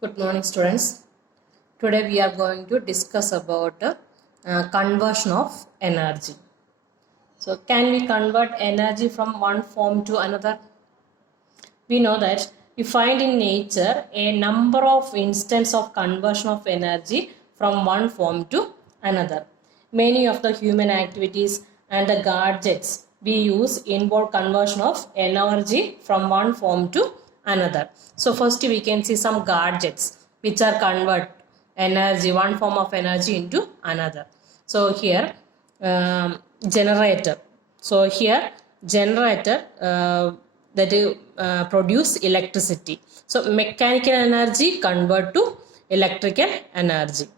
Good morning, students. Today we are going to discuss about conversion of energy. So, can we convert energy from one form to another? We know that we find in nature a number of instances of conversion of energy from one form to another. Many of the human activities and the gadgets we use involve conversion of energy from one form to another. So first we can see some gadgets which are convert energy, one form of energy into another. So here generator. So here generator produce electricity. So mechanical energy convert to electrical energy,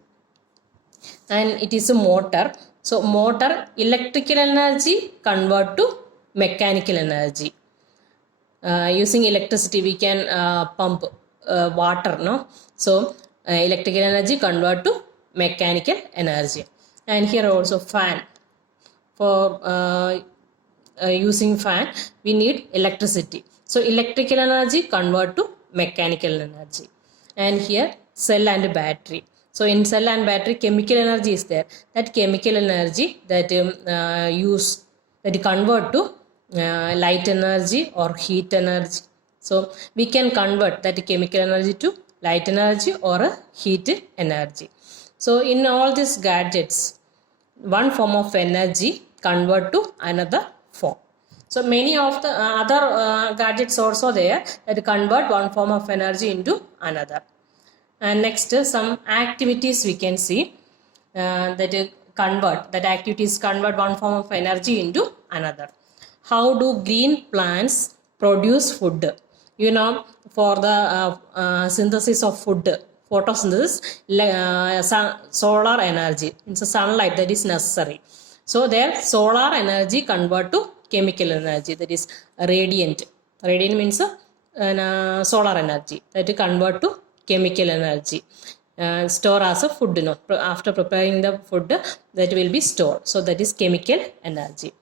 and it is a motor. So motor electrical energy convert to mechanical energy. Using electricity we can pump water, no? So electrical energy convert to mechanical energy. And here also fan. For using fan we need electricity, so electrical energy convert to mechanical energy. And here cell and battery. So in cell and battery chemical energy is there, that chemical energy that use that convert to light energy or heat energy. So we can convert that chemical energy to light energy or a heat energy. So in all these gadgets, one form of energy convert to another form. So many of the other gadgets also there that convert one form of energy into another. And next some activities we can see that activities convert one form of energy into another. How do green plants produce food? You know, for the synthesis of food, photosynthesis, solar energy, it's a sunlight that is necessary. So their solar energy convert to chemical energy, that is radiant. Radiant means solar energy that convert to chemical energy. Store as a food, you know, after preparing the food that will be stored. So that is chemical energy.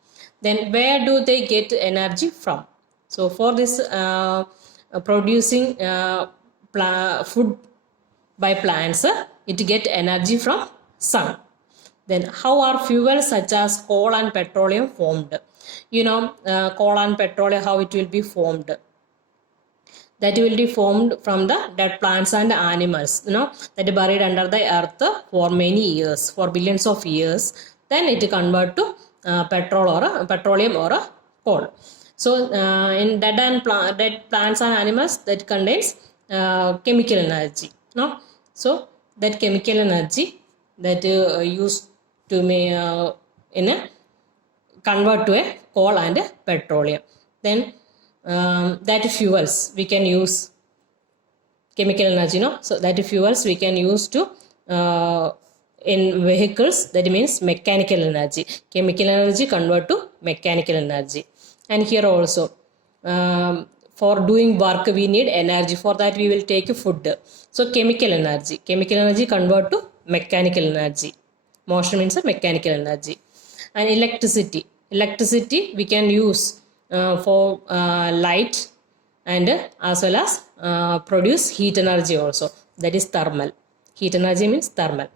Then where do they get energy from? So for this producing food by plants, it get energy from sun. Then how are fuels such as coal and petroleum formed? You know, coal and petroleum, how it will be formed? That will be formed from the dead plants and animals, you know, that are buried under the earth for many years, for billions of years. Then it convert to petroleum or a coal. So in dead plants and animals, that contains chemical energy, no? So that chemical energy that used to in a convert to a coal and a petroleum. Then that fuels we can use chemical energy, no? So that fuels we can use to in vehicles, that means mechanical energy. Chemical energy convert to mechanical energy. And here also for doing work we need energy, for that we will take food. So chemical energy convert to mechanical energy. Motion means a mechanical energy. And electricity we can use for light, and as well as produce heat energy also, that is thermal. Heat energy means thermal.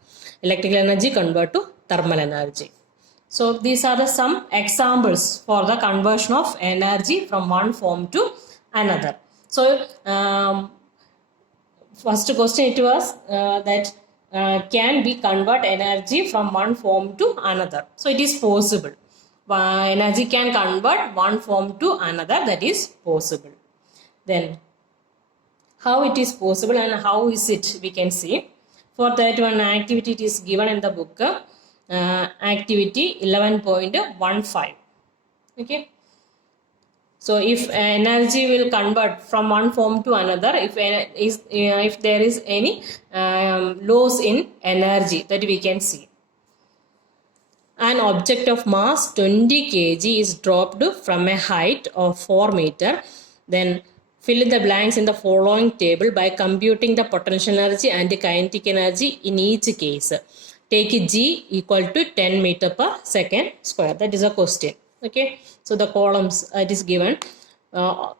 Electrical energy convert to thermal energy. So these are some examples for the conversion of energy from one form to another. So first question it was that can we convert energy from one form to another? So it is possible. Energy can convert one form to another, that is possible. Then how it is possible and how is it, we can see. For that one activity it is given in the book, activity 11.15. okay. So if energy will convert from one form to another, if there is any loss in energy, that we can see. An object of mass 20 kg is dropped from a height of 4 meters. Then fill the blanks in the following table by computing the potential energy and kinetic energy in each case. Take G equal to 10 meter per second square. That is a question. Okay. So the columns it is given. Now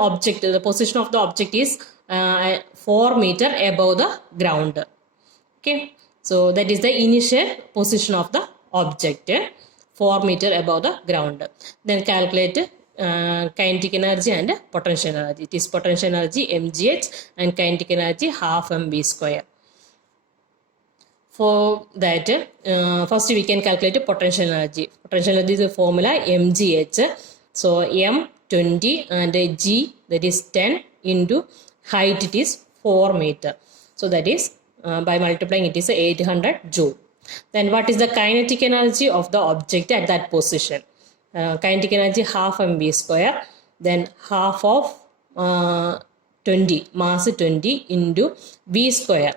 object, the position of the object is 4 meter above the ground. Okay, so that is the initial position of the object, 4 meter above the ground. Then calculate kinetic energy and potential energy. It is potential energy mgh and kinetic energy half mv square. For that, first we can calculate potential energy. Potential energy is the formula mgh. So m 20 and g, that is 10, into height it is 4 meter. So that is by multiplying it is 800 joule. Then what is the kinetic energy of the object at that position? Kinetic energy half mv square, then half of 20, mass 20 into v square.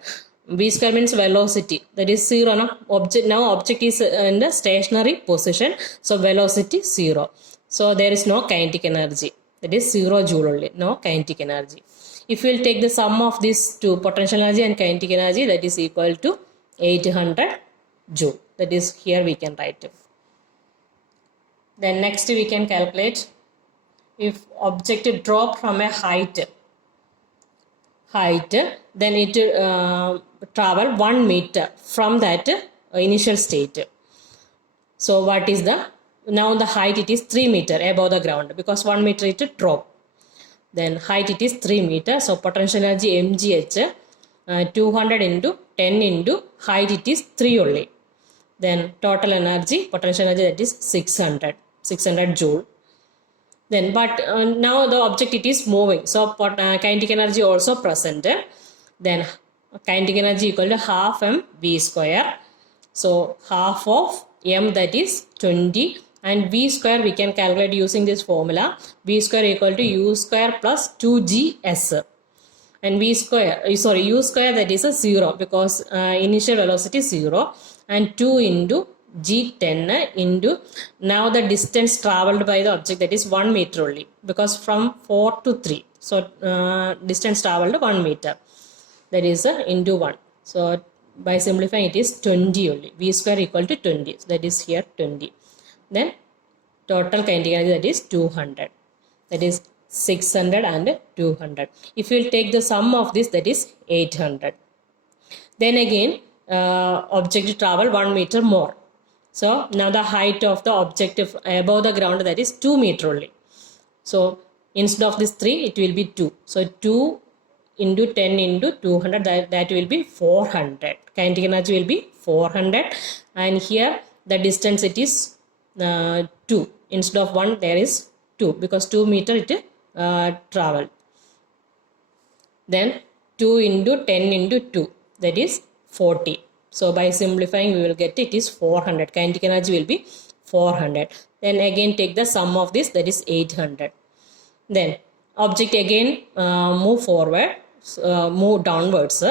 V square means velocity, that is 0. Now object is in the stationary position, so velocity 0. So there is no kinetic energy, that is 0 joule only, no kinetic energy. If we will take the sum of these two, potential energy and kinetic energy, that is equal to 800 joule. That is here we can write it. Then next we can calculate if object drop from a height, then it travel 1 meter from that initial state. So what is the, now the height it is 3 meter above the ground, because 1 meter it drop. Then height it is 3 meter. So potential energy mgh 200 into 10 into height it is 3 only. Then total energy, potential energy, that is 600 joule. Then but now the object it is moving, so kinetic energy also present. Then kinetic energy equal to half mv square. So half of m, that is 20, and v square we can calculate using this formula. V square equal to u square plus 2gs. And u square, that is a 0, because initial velocity 0, and 2 into g10 into, now the distance traveled by the object, that is 1 meter only, because from 4 to 3. So distance traveled 1 meter, that is into 1. So by simplifying it is 20 only. V square equal to 20, that is here 20. Then total kinetic energy, that is 200, that is 600 and 200. If you will take the sum of this, that is 800. Then again object travel 1 meter more. So now the height of the object above the ground, that is 2 meter only. So instead of this 3, it will be 2. So 2 into 10 into 200, that will be 400. Kinetic energy will be 400. And here the distance it is 2. Instead of 1, there is 2, because 2 meter it traveled. Then 2 into 10 into 2, that is 40. So by simplifying we will get it is 400. Kinetic energy will be 400. Then again take the sum of this, that is 800. Then object again move forward, move downwards.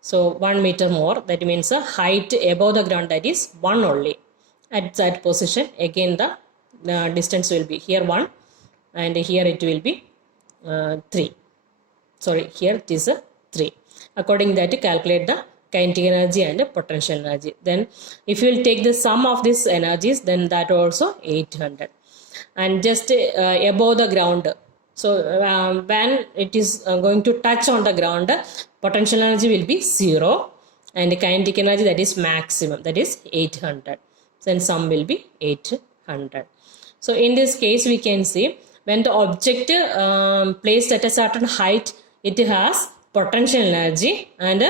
So 1 meter more, that means height above the ground, that is 1 only. At that position again the distance will be here 1, and here it will be 3. Sorry, here it is 3. According that you calculate the kinetic energy and potential energy. Then if you will take the sum of these energies, then that also 800. And just above the ground, so when it is going to touch on the ground, potential energy will be 0, and kinetic energy, that is maximum, that is 800. Then sum will be 800. So in this case we can see, when the object placed at a certain height, it has potential energy and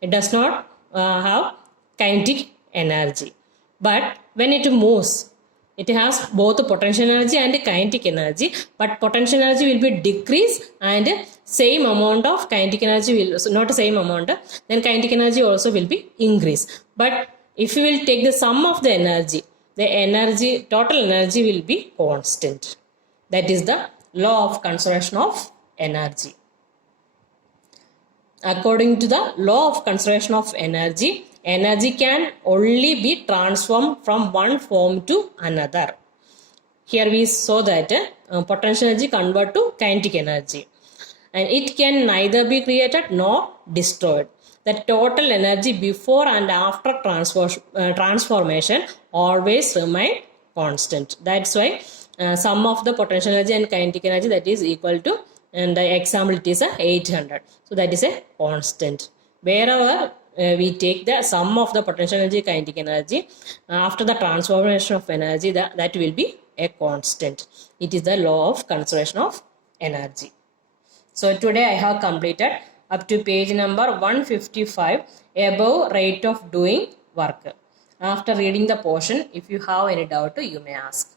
it does not have kinetic energy. But when it moves, it has both potential energy and kinetic energy, but potential energy will be decreased and same amount of kinetic energy will, so not the same amount, then kinetic energy also will be increased. But if you will take the sum of the energy, total energy will be constant. That is the law of conservation of energy. According to the law of conservation of energy, energy can only be transformed from one form to another. Here we saw that potential energy convert to kinetic energy, and it can neither be created nor destroyed. The total energy before and after transformation always remain constant. That's why sum of the potential energy and kinetic energy, that is equal to and the example it is 800. So that is a constant. Wherever we take the sum of the potential energy, kinetic energy, after the transformation of energy, that will be a constant. It is the law of conservation of energy. So today I have completed up to page number 155, above rate of doing work. After reading the portion, if you have any doubt, you may ask.